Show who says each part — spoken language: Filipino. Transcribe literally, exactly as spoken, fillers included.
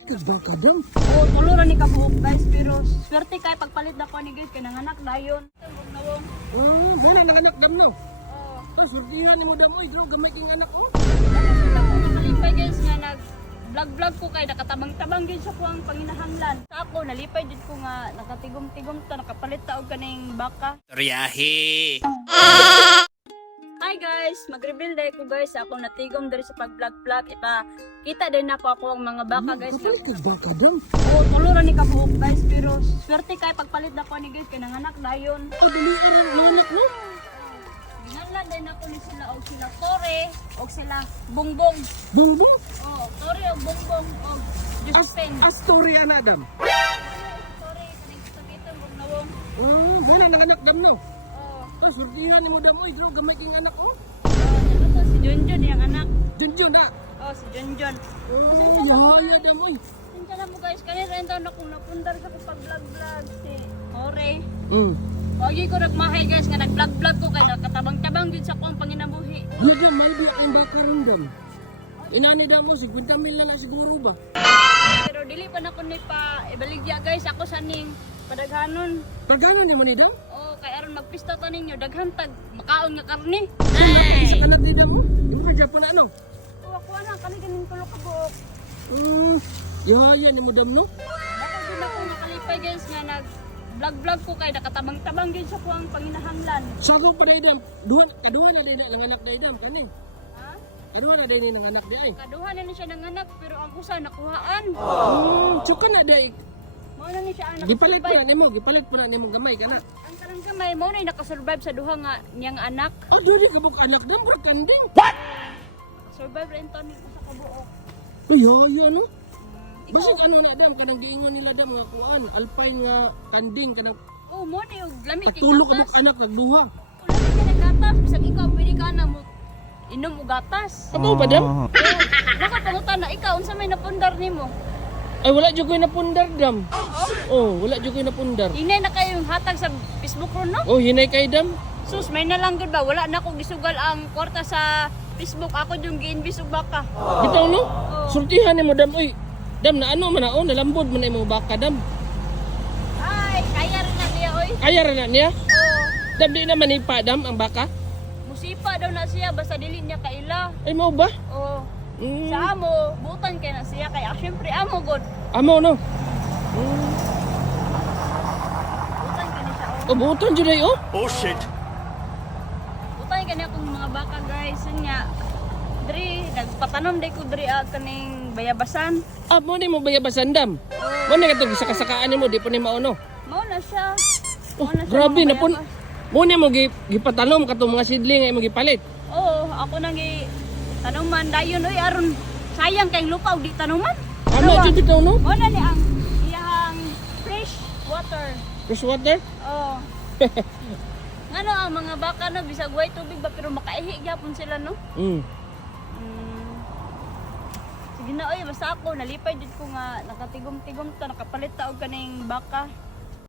Speaker 1: Baka dam.
Speaker 2: Oo, tuluran ni kabuok guys, pero swerte kay pagpalit na ko ni guys, kay nanganak dayon. Huwag na wong.
Speaker 1: Ah, wala nang anak dam no.
Speaker 2: Oo.
Speaker 1: Ah, surtihan ni mo dam oy, graw gamay king anak oh.
Speaker 2: Wala ko nakalipay guys nga nag vlog-vlog ko kay nakatabang-tabang gyud sa kuang panginahanglan. Sa ako nalipay jud ko nga nakatigom-tigom ta nakapalit ta og kaning baka.
Speaker 3: Riyahe.
Speaker 2: Hi guys, mag-reveal day ko guys sa akong natigom diri sa pag-vlog-vlog. Ipa kita din ako ako ang mga baka guys.
Speaker 1: Kapal baka dam.
Speaker 2: Oo, tuluran ni kabuok guys, pero swerte kay pagpalit na ko ni guys kay nanganak dayon.
Speaker 1: Ah, dali ka ng mga anak no.
Speaker 2: Ginanlan din ako ni sila og sila Tore og sila Bongbong.
Speaker 1: Bongbong.
Speaker 2: Oh, Tore og Bongbong og
Speaker 1: As
Speaker 2: Josephine.
Speaker 1: Astoria na dam.
Speaker 2: Tore kaning kita wag na wong.
Speaker 1: Ah, wala nang anak dam no.
Speaker 2: Oh,
Speaker 1: Ah, surtihan ni mo dam oy, graw gamay king anak oh.
Speaker 2: oh to si Junjun yang anak.
Speaker 1: Junjun na.
Speaker 2: Oh, si Junjun.
Speaker 1: Oh, yaya dam oy.
Speaker 2: Tingnan mo guys, kanina rin taon akong napundar sa pag-vlog-vlog si Tore.
Speaker 1: Mm.
Speaker 2: Ogi ko nagmahay guys nga nag-vlog-vlog ko kay nakatabang-tabang din sa akong panginabuhi.
Speaker 1: Di dam, may biya kayong baka ron dam. Inani dam mo, fifty mil na na siguro ba?
Speaker 2: Pero dili pa na ko ni pa ibaligya guys, ako sa ning padaghanon.
Speaker 1: Pagano ni mo ni dam?
Speaker 2: Oh, kay aron magpista ta ninyo daghan tag makaon nga karni.
Speaker 1: Sa kalat ni dam mo? Di mo ka Japon na ano?
Speaker 2: Oh, ako na kani ganing tulo ka buok.
Speaker 1: Mm. Yaya ni mo dam no?
Speaker 2: Baka din ako nakalipay guys nga nag vlog-vlog ko kay nakatabang-tabang din sa kuang panginahanglan.
Speaker 1: Sago pa day dam. Duha kaduha na day na nanganak day dam kani.
Speaker 2: Ha?
Speaker 1: Kaduha na day ni nanganak day ay.
Speaker 2: Kaduha na ni siya nanganak pero ang usa nakuhaan.
Speaker 1: Hmm, tsuka na day.
Speaker 2: Mao na ni siya anak.
Speaker 1: Gipalit pa na nimo, gipalit pa na nimo gamay kana.
Speaker 2: Ang karang kamay mo na nakasurvive sa duha nga niyang anak.
Speaker 1: Ah, dili ka bug anak dam bro kanding.
Speaker 2: Survive rin to ni usa ka buok.
Speaker 1: Ay, yaya no?
Speaker 2: Ikaw,
Speaker 1: Basig ano na dam kanang giingon nila dam nga kuan, alpine nga kanding kanang
Speaker 2: oh mo na yung lamig kay
Speaker 1: patulo ka
Speaker 2: gatas.
Speaker 1: bug anak nagduha.
Speaker 2: Lamig ka ng gatas, bisag ikaw pwede ka na mo inom og gatas.
Speaker 1: Amo ba dam?
Speaker 2: Oh, nakapangutan na ikaw unsa may napundar nimo?
Speaker 1: Ay wala jud ko napundar dam. Oh, wala jud ko napundar.
Speaker 2: Hinay na kayo yung hatag sa Facebook ron no?
Speaker 1: Oh, hinay kay dam.
Speaker 2: Sus, may nalang gud ba? Wala na akong gisugal ang kwarta sa Facebook. Ako yung gi-invest og baka.
Speaker 1: Bitaw no?
Speaker 2: Oh.
Speaker 1: Sultihan ni mo dam oy. Dam na ano man na oh, nalambod man na imong baka dam.
Speaker 2: Ay, kaya rin na niya oy.
Speaker 1: Kaya ra na niya.
Speaker 2: Oh,
Speaker 1: Dam di naman ipa dam ang baka.
Speaker 2: musipa daw na siya basta dili niya kaila.
Speaker 1: Ay mao ba?
Speaker 2: Oh,
Speaker 1: Mm.
Speaker 2: sa amo, butan kay na siya kay ah, syempre amo god.
Speaker 1: Amo no. Mm.
Speaker 2: Butan kay ni siya oh.
Speaker 1: Oh, buton jud ay oh.
Speaker 3: Oh shit.
Speaker 2: Butan kay na akong mga baka guys. Nya diri nagpatanom day ko diri ah, kaning bayabasan.
Speaker 1: Ah, mo ni mo bayabasan dam. Mo ni katong sakasakaan nimo di pa ni mao no.
Speaker 2: Mao na siya.
Speaker 1: Oh,
Speaker 2: Mao na siya,
Speaker 1: grabe
Speaker 2: mga
Speaker 1: na pun.
Speaker 2: bayabas.
Speaker 1: Mo ni mo gi gipatanom katong mga seedling ay mo gipalit.
Speaker 2: Oo, ako nang gi tanuman dayon oy aron sayang kay lupa ug di tanuman.
Speaker 1: Ano
Speaker 2: Dalawa.
Speaker 1: jud bitaw no?
Speaker 2: Mo na ni ang iyang fresh water.
Speaker 1: Fresh water?
Speaker 2: Oh. Ngano ang mga baka no bisag way tubig ba pero makaihi gyapon sila no?
Speaker 1: Mm.
Speaker 2: Mm. Sige na oy basta ako nalipay jud ko nga nakatigom-tigom ta nakapalit ta og kaning baka.